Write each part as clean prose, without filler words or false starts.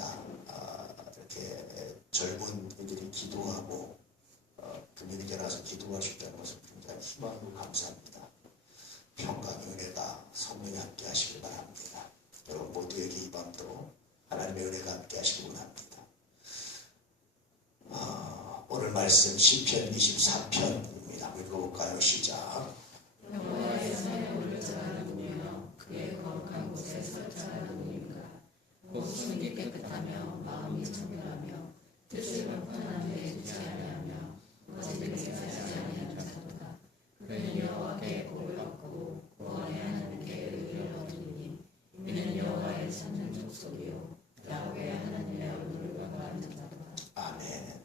감사합니다. 이렇게 젊은 이들이 기도하고 금요일에 나서 기도하셨다는 것을 굉장히 희망으로 감사합니다. 평강의 은혜가 성령이 함께 하시길 바랍니다. 여러분 모두에게 이 밤도 하나님의 은혜가 함께 하시길 원합니다. 오늘 말씀 시편 24편입니다. 읽어볼까요? 시작. 여호와의 산에 오를 자가 누구며 그의 거룩한 곳에 설 자가 누구인가. 곧 손이 깨끗하며 마음이 청결하며 뜻을 평탄한 데 있지 아니하며 거짓 맹세하지 아니하는 자도다. 그는 여호와께 복을 얻고 구원의 하나님께 의를 얻으리니 이는 여호와의 찾는 족속이요 야훼 하나님의 얼굴을 관하는 자도다. 아멘.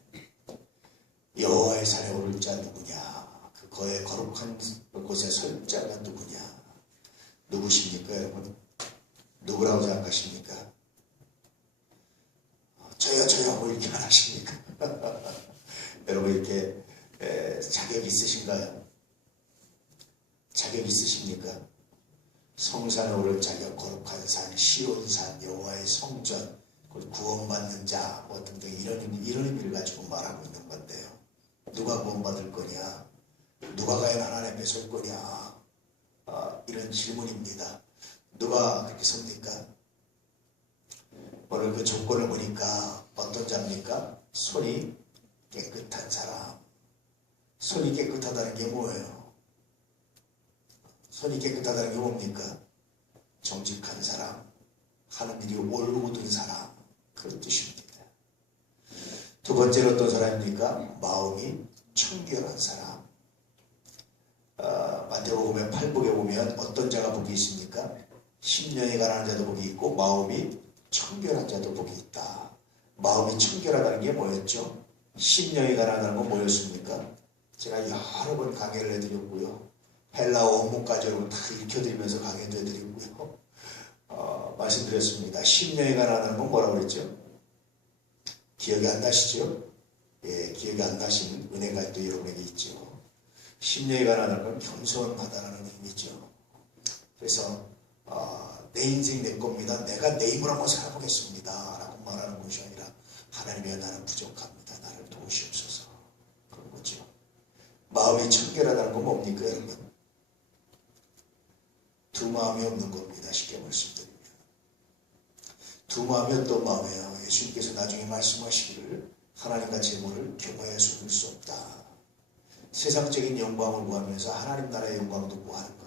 여호와의 산에 오를 자 누구냐? 그의 거룩한 곳에 설 자가 누구냐? 누구십니까 여러분? 누구라고 생각하십니까? 저요 뭐 이렇게 안 하십니까? 여러분 이렇게 자격 있으신가요? 자격 있으십니까? 성산에 오를 자격, 거룩한 산, 시온산, 여호와의 성전, 구원받는 자, 뭐 등등 이런 의미를 가지고 말하고 있는 건데요. 누가 구원받을 거냐? 누가 과연 하나님 앞에 설 거냐? 이런 질문입니다. 누가 그렇게 섭니까? 오늘 그 조건을 보니까 어떤 자입니까? 손이 깨끗한 사람. 손이 깨끗하다는 게 뭐예요? 손이 깨끗하다는 게 뭡니까? 정직한 사람, 하는 일이 옳고 든 사람, 그런 뜻입니다. 두 번째로 어떤 사람입니까? 마음이 청결한 사람. 마태복음 8복에 보면 어떤 자가 복이 있습니까? 심령이 가난한 자도 복이 있고 마음이 청결한 자도 복이 있다. 마음이 청결하다는 게 뭐였죠? 심령이 가난하다는 건 뭐였습니까? 제가 여러 번 강의를 해드렸고요. 헬라어 원문까지 여러분 다 읽혀드리면서 강의도 해드리고요. 말씀드렸습니다. 심령이 가난하다는 건 뭐라고 그랬죠? 기억이 안 나시죠? 예, 기억이 안 나시는 은혜가 또 여러분에게 있죠. 심령이 가난하다는 건 겸손하다는 의미죠. 그래서 내 인생 내 겁니다. 내가 내 힘으로 한번 살아보겠습니다. 라고 말하는 것이 아니라 하나님의 나는 부족합니다. 나를 도우시옵소서. 그런 거죠. 마음이 청결하다는 건 뭡니까 여러분? 두 마음이 없는 겁니다. 쉽게 말씀드리면. 두 마음이 어떤 마음이에요? 예수님께서 나중에 말씀하시기를 하나님과 재물을 겸하여 숨을 수 없다. 세상적인 영광을 구하면서 하나님 나라의 영광도 구하는 것.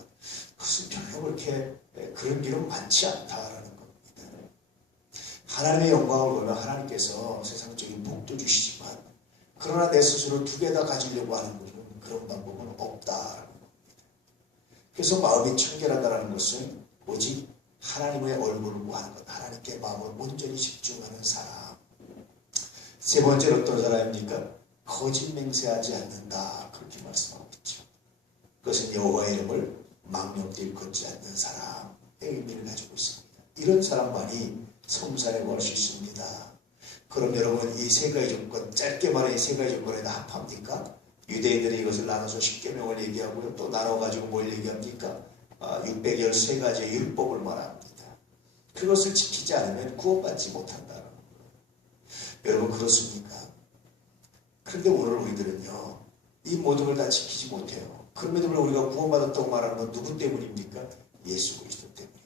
그것은 별로 그렇게 그런 길은 많지 않다라는 겁니다. 하나님의 영광을 구하면 하나님께서 세상적인 복도 주시지만 그러나 내 스스로 두 개 다 가지려고 하는 것은 그런 방법은 없다라는 겁니다. 그래서 마음이 청결하다는 것은 오직 하나님의 얼굴을 구하는 것, 하나님께 마음을 온전히 집중하는 사람. 세 번째로 어떤 사람입니까? 거짓 맹세하지 않는다. 그렇게 말씀하고 있죠. 그것은 여호와의 이름을 망령되이 일컫지 않는 사람의 의미를 가지고 있습니다. 이런 사람만이 성산에 구할 수 있습니다. 그럼 여러분 이 세 가지 조건, 짧게 말해 이 세 가지 조건에 다 합합니까? 유대인들이 이것을 나눠서 10계명을 얘기하고요. 또 나눠가지고 뭘 얘기합니까? 613가지의 율법을 말합니다. 그것을 지키지 않으면 구원받지 못한다는 거예요. 여러분 그렇습니까? 그런데 오늘 우리들은요. 이 모든 걸 다 지키지 못해요. 그럼에도 불구하고 우리가 구원받았다고 말하는 건 누구 때문입니까? 예수 그리스도 때문입니다.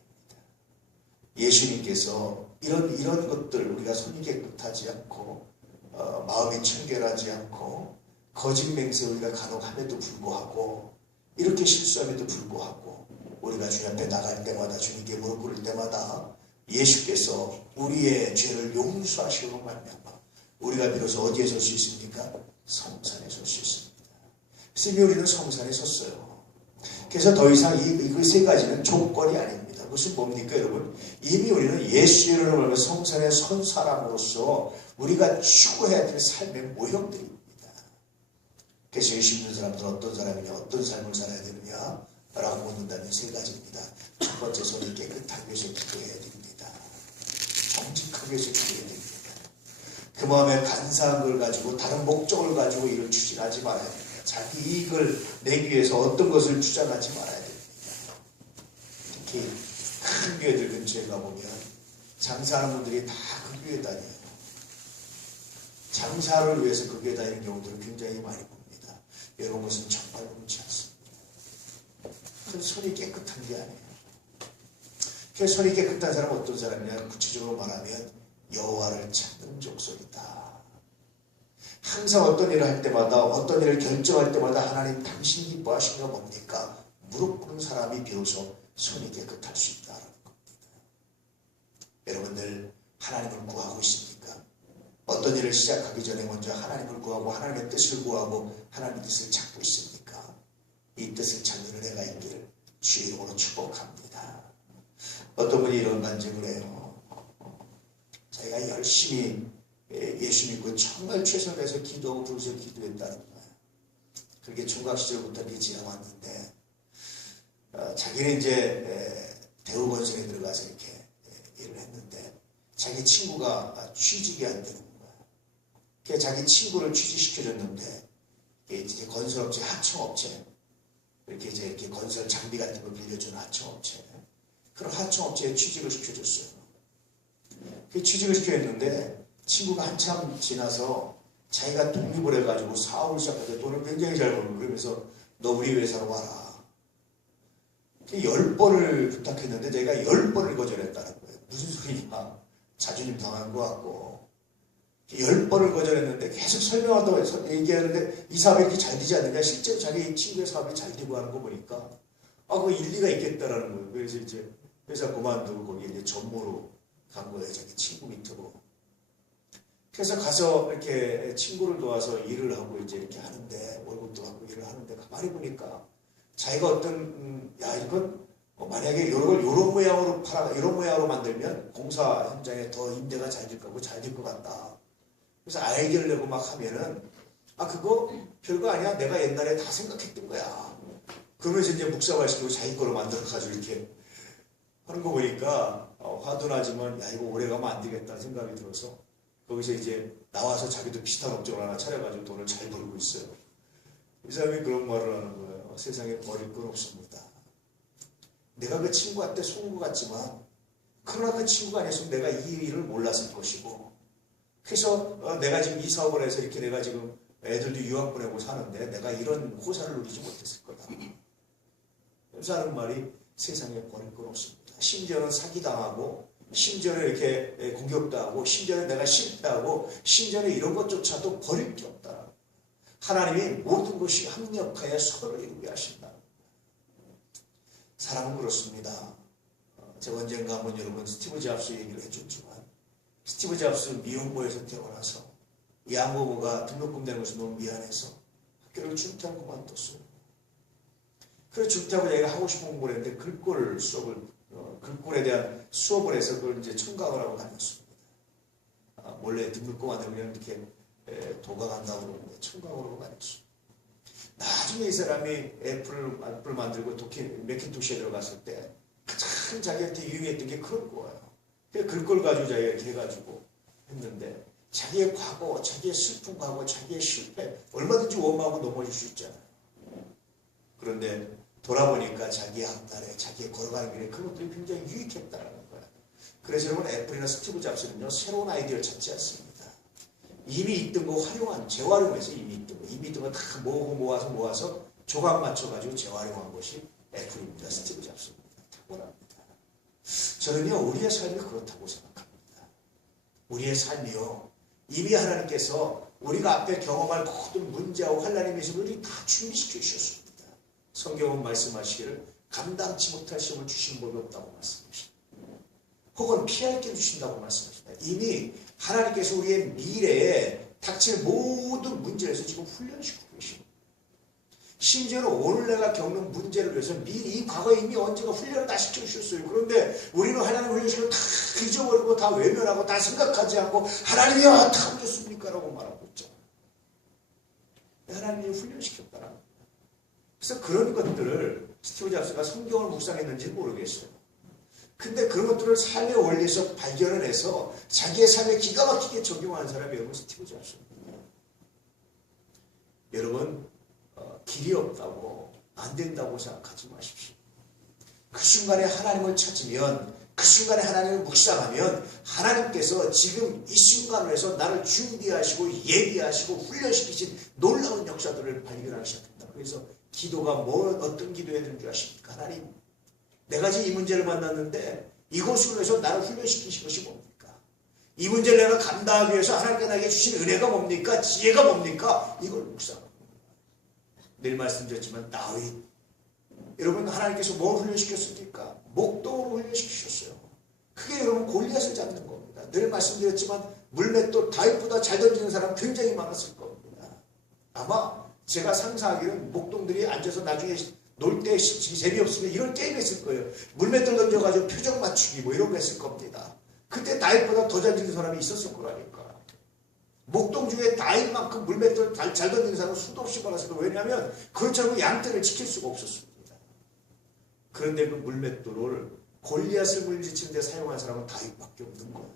예수님께서 이런 것들 우리가 손이 깨끗하지 않고 마음이 청결하지 않고 거짓 맹세 우리가 간혹 함에도 불구하고 이렇게 실수함에도 불구하고 우리가 주님 앞에 나갈 때마다 주님께 무릎 꿇을 때마다 예수께서 우리의 죄를 용서하시고 말미암아 우리가 비로소 어디에 설 수 있습니까? 성산에 설 수 있습니다. 그래서 이미 우리는 성산에 섰어요. 그래서 더 이상 그 세 가지는 조건이 아닙니다. 그것은 뭡니까 여러분? 이미 우리는 예수의 이름을 알고 성산에 선 사람으로서 우리가 추구해야 될 삶의 모형들입니다. 그래서 예수 믿는 사람들은 어떤 사람이냐, 어떤 삶을 살아야 되느냐 라고 묻는다면 세 가지입니다. 첫 번째, 손이 깨끗하게 해서 기도해야 됩니다. 정직하게 해서 기도해야 됩니다. 그 마음에 간사한 걸 가지고 다른 목적을 가지고 이를 추진하지 말아야 됩니다. 자기 이익을 내기 위해서 어떤 것을 주장하지 말아야 됩니다. 특히 큰 교회들 근처에 가보면 장사하는 분들이 다 그 교회 다녀요. 장사를 위해서 그 교회 다니는 경우들을 굉장히 많이 봅니다. 여러분, 것은 정말 그렇지 않습니다. 그 손이 깨끗한 게 아니에요. 그 손이 깨끗한 사람은 어떤 사람이냐? 구체적으로 말하면 여호와를 찾는 족속이다. 항상 어떤 일을 할 때마다, 어떤 일을 결정할 때마다 하나님 당신이 기뻐하신 거 뭡니까? 무릎 꿇은 사람이 비로소 손이 깨끗할 수 있다는 겁니다. 여러분들 하나님을 구하고 있습니까? 어떤 일을 시작하기 전에 먼저 하나님을 구하고 하나님의 뜻을 구하고 하나님의 뜻을 찾고 있습니까? 이 뜻을 찾는 은혜가 있기를 주의 이름으로 축복합니다. 어떤 분이 이런 간증을 해요. 자기가 열심히 예수 믿고 정말 최선을 다해서 기도하고 부르짖어 기도했다는 거예요. 그렇게 총각 시절부터 이렇게 지나왔는데 자기는 이제 대우건설에 들어가서 이렇게 일을 했는데 자기 친구가 취직이 안 되는 거예요. 그래서 자기 친구를 취직시켜줬는데 이제 건설업체, 하청업체 이렇게 건설 장비 같은 걸 빌려주는 하청업체, 그런 하청업체에 취직을 시켜줬어요. 그 취직을 시켜줬는데 친구가 한참 지나서 자기가 독립을 해가지고 사업을 시작할 때 돈을 굉장히 잘 벌고 그러면서 너 우리 회사로 와라. 10번을 부탁했는데 내가 10번을 거절했다는 거예요. 무슨 소리냐. 자존심 상한 것 같고. 10번을 거절했는데 계속 설명한다고 얘기하는데 이 사업이 이렇게 잘 되지 않느냐. 실제로 자기 친구의 사업이 잘 되고 하는 거 보니까 그거 일리가 있겠다라는 거예요. 그래서 이제 회사 그만두고 거기 이제 전무로 간 거예요. 자기 친구 밑으로. 그래서 가서 이렇게 친구를 도와서 일을 하고 이제 이렇게 하는데 월급도 받고 일을 하는데 가만히 보니까 자기가 어떤 이건 만약에 이런 모양으로 이런 모양으로 만들면 공사 현장에 더 임대가 잘 될 거고 잘 될 것 같다. 그래서 아이디어를 내고 막 하면은 그거 별거 아니야. 내가 옛날에 다 생각했던 거야. 그러면서 이제 묵사발시키고 자기 거로 만들어가지고 이렇게 하는 거 보니까 화도 나지만 이거 오래 가면 안 되겠다는 생각이 들어서 거기서 이제 나와서 자기도 비슷한 업종을 하나 차려가지고 돈을 잘 벌고 있어요. 이 사람이 그런 말을 하는 거예요. 세상에 버릴 건 없습니다. 내가 그 친구한테 속은 것 같지만 그러나 그 친구가 아니었으면 내가 이 일을 몰랐을 것이고 그래서 내가 지금 이 사업을 해서 이렇게 내가 지금 애들도 유학 보내고 사는데 내가 이런 호사를 누리지 못했을 거다. 그래서 하는 말이 세상에 버릴 건 없습니다. 심지어는 사기당하고 심지어는 이렇게 공격당하고 심지어는 내가 실패하고 심지어는 이런 것조차도 버릴 게 없다. 하나님이 모든 것이 합력하여 서로를 이루게 하신다. 사람은 그렇습니다. 제가 언젠가 한번 여러분 스티브 잡스 얘기를 해줬지만 스티브 잡스 미혼모에서 태어나서 양부모가 등록금 내는 것이 너무 미안해서 학교를 중퇴하고 그만뒀어요. 그래서 중퇴하고 자기가 하고 싶은 공부를 했는데 글꼴에 대한 수업을 해서 그걸 이제 청강을 하고 다녔습니다. 몰래 등록금 안 내고 그냥 이렇게 도강한다고 그러는데 청강을 하고 다녔어요. 나중에 이 사람이 애플을 만들고 매킨토시에 들어갔을 때 가장 자기한테 유용했던 게 그런 거예요. 글꼴 가지고 자기가 이렇게 해가지고 했는데 자기의 과거, 자기의 슬픈 과거, 자기의 실패 얼마든지 원망하고 넘어질 수 있잖아요. 그런데 돌아보니까 자기의 앞날에 자기의 걸어가는 길에 그것들이 굉장히 유익했다는 거예요. 그래서 여러분 애플이나 스티브 잡스는요 새로운 아이디어를 찾지 않습니다. 이미 있던 거 활용한 재활용해서 이미 있던 거 다 모아서 조각 맞춰가지고 재활용한 것이 애플입니다. 스티브 잡스입니다. 탁월합니다. 저는요 우리의 삶이 그렇다고 생각합니다. 우리의 삶이요 이미 하나님께서 우리가 앞에 경험할 모든 문제와 환난의 미소를 다 준비시켜 주셨습니다. 성경은 말씀하시기를 감당치 못할 시험을 주시는 법이 없다고 말씀하십니다. 혹은 피할 길 주신다고 말씀하십니다. 이미 하나님께서 우리의 미래에 닥칠 모든 문제에서 지금 훈련시키고 계십니다. 심지어는 오늘 내가 겪는 문제를 위해서 미리 이 과거에 이미 언젠가 훈련을 다 시켜주셨어요. 그런데 우리는 하나님 훈련시키고 다 잊어버리고 다 외면하고 다 생각하지 않고 하나님이 다 오셨습니까? 라고 말하고 있잖아요. 하나님이 훈련시켰다라는 거예요. 그래서 그런 것들을 스티브 잡스가 성경을 묵상했는지 모르겠어요. 근데 그런 것들을 삶의 원리에서 발견을 해서 자기의 삶에 기가 막히게 적용하는 사람이 여러분 스티브 잡스입니다. 여러분 길이 없다고 안 된다고 생각하지 마십시오. 그 순간에 하나님을 찾으면 그 순간에 하나님을 묵상하면 하나님께서 지금 이 순간을 해서 나를 준비하시고 예비하시고 훈련시키신 놀라운 역사들을 발견하기 시작합니다. 그래서 기도가 어떤 기도해야 되는 줄 아십니까? 하나님, 내가 지금 이 문제를 만났는데 이곳으로 해서 나를 훈련시키신 것이 뭡니까? 이 문제를 내가 감당하기 위해서 하나님께 나에게 주신 은혜가 뭡니까? 지혜가 뭡니까? 이걸 묵상합니다. 늘 말씀드렸지만 다윗, 여러분 하나님께서 뭘 훈련시켰습니까? 목동으로 훈련시키셨어요. 그게 여러분 골리앗을 잡는 겁니다. 늘 말씀드렸지만 물맷돌 다윗보다 잘 던지는 사람 굉장히 많았을 겁니다. 아마 제가 상상하기로는 목동들이 앉아서 나중에 놀 때 재미없으면 이런 게임 했을 거예요. 물맷돌 던져가지고 표정 맞추기 뭐 이런 거 했을 겁니다. 그때 다윗보다 더 잘 던지는 사람이 있었을 거라니까. 목동 중에 다윗만큼 물맷돌 잘 던지는 사람은 수도 없이 많았을 거예요. 왜냐하면 그렇지 양떼를 지킬 수가 없었습니다. 그런데 그 물맷돌을 골리앗을 물리치는 데 사용한 사람은 다윗밖에 없는 거예요.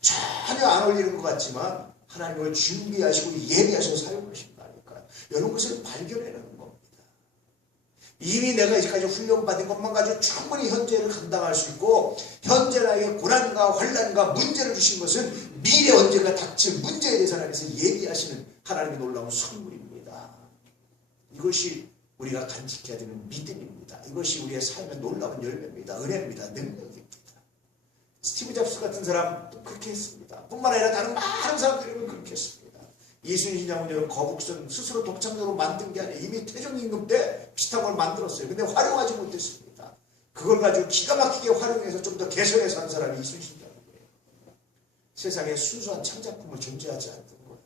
전혀 안 어울리는 것 같지만 하나님을 준비하시고 예비하셔서 사용하신다니까요. 이런 것을 발견해내는 겁니다. 이미 내가 이제까지 훈련받은 것만 가지고 충분히 현재를 감당할 수 있고 현재 나에게 고난과 환난과 문제를 주신 것은 미래 언제가 닥칠 문제에 대해서 하나님께서 예비하시는 하나님의 놀라운 선물입니다. 이것이 우리가 간직해야 되는 믿음입니다. 이것이 우리의 삶의 놀라운 열매입니다. 은혜입니다. 능력입니다. 스티브 잡스 같은 사람도 그렇게 했습니다. 뿐만 아니라 다른 많은 사람들이 그렇게 했습니다. 이순신 장군은 거북선 스스로 독창적으로 만든 게 아니에요. 이미 태종임금 때 비슷한 걸 만들었어요. 근데 활용하지 못했습니다. 그걸 가지고 기가 막히게 활용해서 좀 더 개선해서 한 사람이 이순신 장군이에요. 세상에 순수한 창작품은 존재하지 않는 거예요.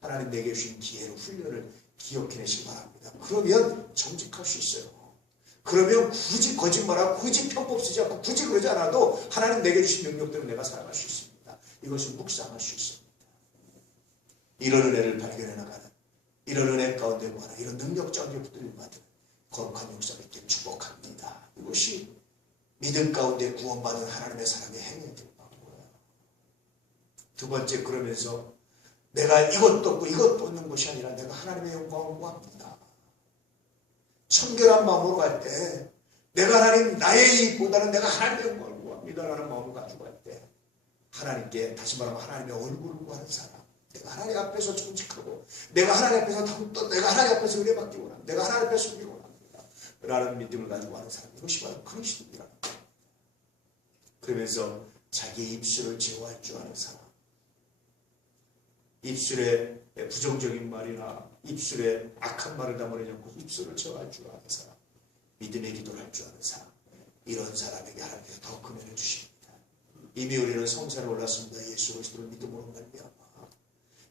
하나님 내게 주신 기회로 훈련을 기억해내시기 바랍니다. 그러면 정직할 수 있어요. 그러면 굳이 거짓말하고 굳이 편법 쓰지 않고 굳이 그러지 않아도 하나님 내게 주신 능력대로 내가 살아갈 수 있습니다. 이것을 묵상할 수 있습니다. 이런 은혜를 발견해 나가는, 이런 은혜 가운데 모아라, 이런 능력적인 것들을 받은 거룩한 역사를 있게 축복합니다. 이것이 믿음 가운데 구원받은 하나님의 사람의 행위가 될 거고요. 두 번째, 그러면서 내가 이것도 없고 이것도 없는 것이 아니라 내가 하나님의 영광을 구합니다. 청결한 마음으로 갈 때 내가 하나님 나의 이익보다는 내가 하나님의 영광을 구합니다라는 마음을 가지고 갈 때 하나님께, 다시 말하면 하나님의 얼굴을 구하는 사람, 내가 하나님 앞에서 정직하고 내가 하나님 앞에서 또 내가 하나님 앞에서 은혜 받기 원합니다. 내가 하나님 앞에서 숨기기 원합니다. 라는 믿음을 가지고 하는 사람, 이것이 바로 그리스도입니다. 그러면서 자기의 입술을 제어할 줄 아는 사람, 입술에 부정적인 말이나 입술에 악한 말을 담아내지 않고 입술을 제어할 줄 아는 사람, 믿음의 기도를 할 줄 아는 사람, 이런 사람에게 하나님께서 더 큰 은혜를 주십니다. 이미 우리는 성산에 올랐습니다. 예수 그리스도를 믿음으로 말미암아.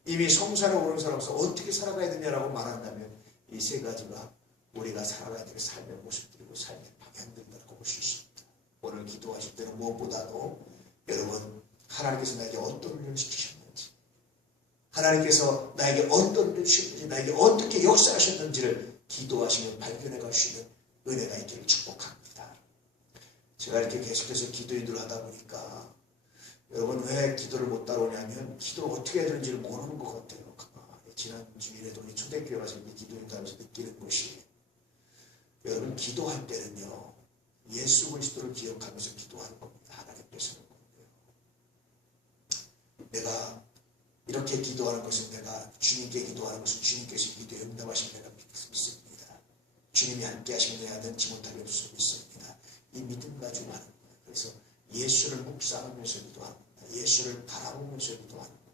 이미 성산에 오른 사람으로서 어떻게 살아가야 되냐라고 말한다면 이 세 가지가 우리가 살아가야 될 삶의 모습들이고 삶의 방향들이라고 볼 수 있습니다. 오늘 기도하실 때는 무엇보다도 여러분, 하나님께서 나에게 어떤 훈련을 시키셨는지, 하나님께서 나에게 어떤 일을 주셨는지, 나에게 어떻게 역사하셨는지를 기도하시면 발견해 갈 수 있는 은혜가 있기를 축복합니다. 제가 이렇게 계속해서 기도인들을 하다 보니까 여러분, 왜 기도를 못 따라오냐면 기도를 어떻게 해야 되는지를 모르는 것 같아요. 지난 주일에도 우리 초대교회 가서 기도인들 하면서 느끼는 것이, 여러분, 기도할 때는요 예수 그리스도를 기억하면서 기도하는 겁니다. 하나님 앞에서는 거예요. 내가 이렇게 기도하는 것은, 내가 주님께 기도하는 것은 주님께서 기도에 응답하시면 내가 믿습니다. 주님이 함께 하시면 내가 능치 못하게 없어 믿습니다. 이 믿음 가지고 하는 거예요. 그래서 예수를 묵상하면서 기도합니다. 예수를 바라보면서 기도하는 겁니다.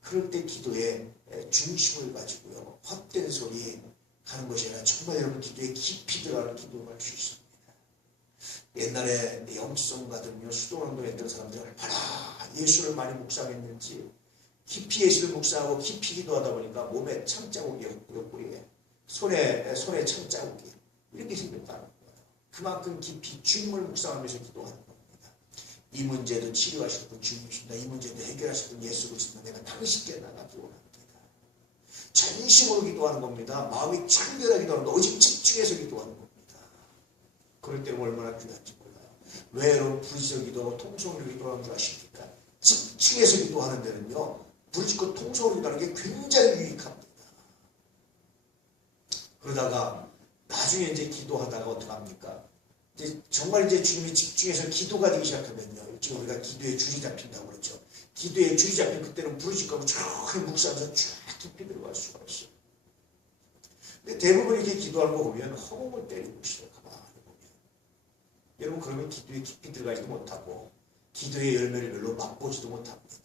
그럴 때 기도의 중심을 가지고요 헛된 소리 하는 것이 아니라 정말 여러분 기도에 깊이 들어가는 기도를 할 수 있습니다. 옛날에 영성가든요 수도원동에 있던 사람들이 얼마나 예수를 많이 묵상했는지, 깊이 예수를 묵상하고 깊이 기도하다 보니까 몸에 창자국이, 옆구리에 손에 창자국이 이렇게 생겼다는 거예요. 그만큼 깊이 주님을 묵상하면서 기도하는 겁니다. 이 문제도 치료하실 분 주님이십니다. 이 문제도 해결하실 분 예수 그리스도입니다. 내가 당신께 나가기 원합니다. 전심으로 기도하는 겁니다. 마음이 청결하게 기도하는 겁니다. 오직 집중해서 기도하는 겁니다. 그럴 때는 얼마나 귀한지 몰라요. 왜 여러분 부르짖어 기도하고 통성으로 기도하는 줄 아십니까? 집중해서 기도하는 데는요 부르짖고 통성으로 기도하는 게 굉장히 유익합니다. 그러다가 나중에 이제 기도하다가 어떡합니까? 이제 정말 이제 주님이 집중해서 기도가 되기 시작하면요. 지금 우리가 기도에 줄이 잡힌다고 그러죠. 기도에 줄이 잡힌 그때는 부르짖고 저렇게 묵상해서 쭉 깊이 들어갈 수가 있어요. 근데 대부분 이렇게 기도하는 거 보면 허공을 때리고 있어요. 가만히 보면. 여러분 그러면 기도에 깊이 들어가지도 못하고 기도의 열매를 별로 맛보지도 못합니다.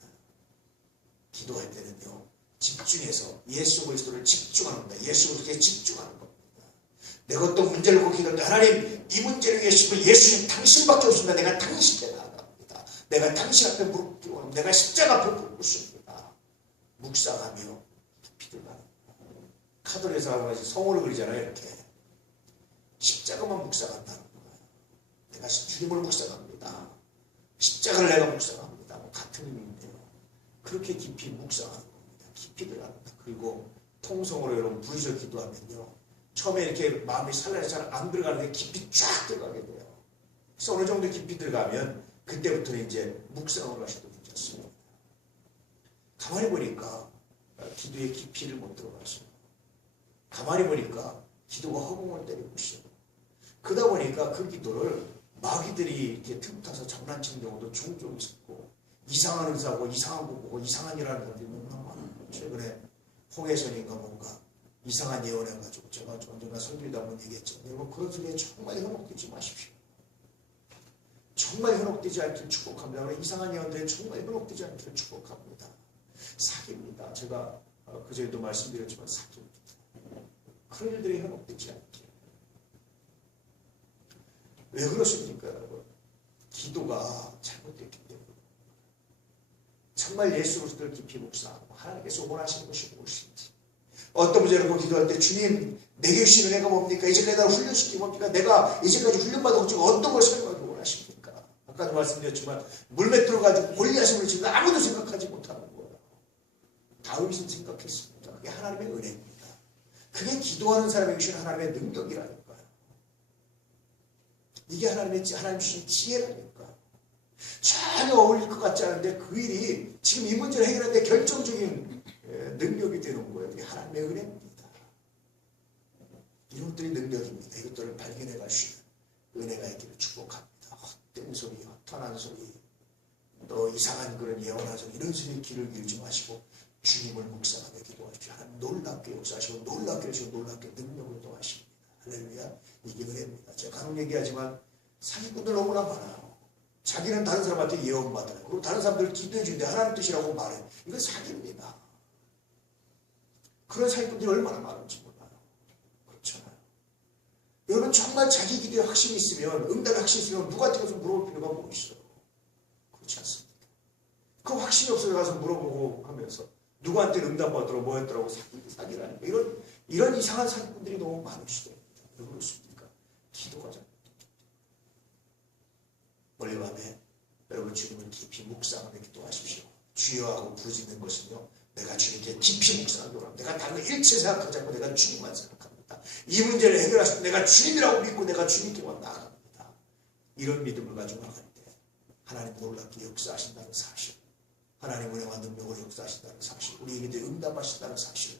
기도할 때는요. 집중해서 예수 그리스도를 집중하는 겁니다. 예수 그리스도에 집중하는 겁니다. 내가 어떤 문제를 놓고 기도할 때 하나님 이 문제를 예수님 당신밖에 없습니다. 내가 당신께 나아갑니다. 내가 당신 앞에 무릎 꿇고 합니다. 내가 십자가 앞에 무릎 꿇습니다. 묵상하며 깊이 들어가는 거예요. 카톨릭에서 하고 성호를 그리잖아요. 이렇게 십자가만 묵상한다는 거예요. 내가 주님을 묵상합니다. 십자가를 내가 묵상합니다. 뭐 같은 의미인데요. 그렇게 깊이 묵상하는 겁니다. 깊이 들어갑니다. 그리고 통성으로 여러분 부르짖어 기도하면요. 처음에 이렇게 마음이 살라서 잘 안 들어가는데 깊이 쫙 들어가게 돼요. 그래서 어느 정도 깊이 들어가면 그때부터는 이제 묵상을 하셔도 괜찮습니다. 가만히 보니까 기도의 깊이를 못 들어갔어요. 가만히 보니까 기도가 허공을 때리고 있어요. 그러다 보니까 그 기도를 마귀들이 이렇게 틈타서 장난치는 경우도 종종 있고 이상한 의사하고 이상한 거 보고 이상한 일 하는 것들이 너무나 많아요. 최근에 홍해선인가 뭔가 이상한 예언해가지고 제가 언젠가 설교에도 한번 얘기했죠. 여러분 그런 소리에 정말 현혹되지 마십시오. 정말 현혹되지 않기를 축복합니다. 이상한 예언들에 정말 현혹되지 않기를 축복합니다. 사기입니다. 제가 그전에도 말씀드렸지만 사기입니다. 그런 일들이 현혹되지 않게. 왜 그렇습니까 여러분? 기도가 잘못됐기 때문에. 정말 예수 그리스도를 깊이 묵상하고 하나님께서 원하시는 것이 무엇인지. 어떤 문제를 놓고 기도할 때 주님 내게 주신 은혜가 뭡니까? 이제까지 나를 훈련시키기 뭡니까? 내가 이제까지 훈련받은 것 어떤 걸 사용하기 원하십니까? 아까도 말씀드렸지만 물맷 들어가지고 골리앗을 지금 아무도 생각하지 못하는 거예요. 다윗은 생각했습니다. 그게 하나님의 은혜입니다. 그게 기도하는 사람에게 주신 하나님의 능력이라니까요. 이게 하나님 주신 지혜라니까. 전혀 어울릴 것 같지 않은데 그 일이 지금 이 문제를 해결하는데 결정적인 능력이 되는 거예요. 이게 하나님의 은혜입니다. 이것들이 능력입니다. 이것들을 발견해 가시는 은혜가 있기를 축복합니다. 헛된 소리, 헛탄한 소리, 또 이상한 그런 예언한 소리 이런 소리에 귀를 기울이지 마시고 주님을 묵상하며 기도하십시오. 하나님 놀랍게 역사하시고 놀랍게 하시고 놀랍게 능력을 더하십니다. 할렐루야. 이게 은혜입니다. 제가 간혹 얘기하지만 사기꾼들 너무나 많아요. 자기는 다른 사람한테 예언받아요. 그리고 다른 사람들 기도해 주는데 하나님 뜻이라고 말해. 이건 사기입니다. 그런 사기꾼들이 얼마나 많은지 몰라요. 그렇잖아요. 여러분 정말 자기 기도에 확신이 있으면 응답에 확신이 있으면 누구한테 가서 물어볼 필요가 뭐 있어요. 그렇지 않습니까? 그 확신이 없어서 가서 물어보고 하면서 누구한테 응답 받더라고 뭐 했더라고 사기라니까. 이런 이상한 사기꾼들이 너무 많으시더라고요. 왜 그렇습니까? 기도가 잘 오늘 밤에 여러분 주님을 깊이 묵상하며 기도하십시오. 주여 하고 부르짖는 것은요. 내가 주님께 깊이 묵상하도록 합니다. 내가 다른 일체 생각하지 않고 내가 주님만 생각합니다. 이 문제를 해결하실 때 내가 주님이라고 믿고 내가 주님께만 나아갑니다. 이런 믿음을 가지고 나갈 때 하나님 놀랍게 역사하신다는 사실, 하나님 은혜와 능력으로 역사하신다는 사실, 우리에게 응답하신다는 사실을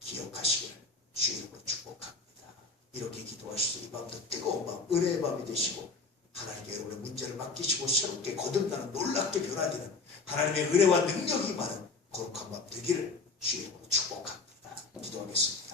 기억하시기를 주 이름으로 축복합니다. 이렇게 기도하시죠. 이 밤도 뜨거운 밤, 은혜의 밤이 되시고 하나님께 여러분의 문제를 맡기시고 새롭게 거듭나는 놀랍게 변화되는 하나님의 은혜와 능력이 많은 거룩한 밤 되기를 주의 이름으로 축복합니다. 기도하겠습니다.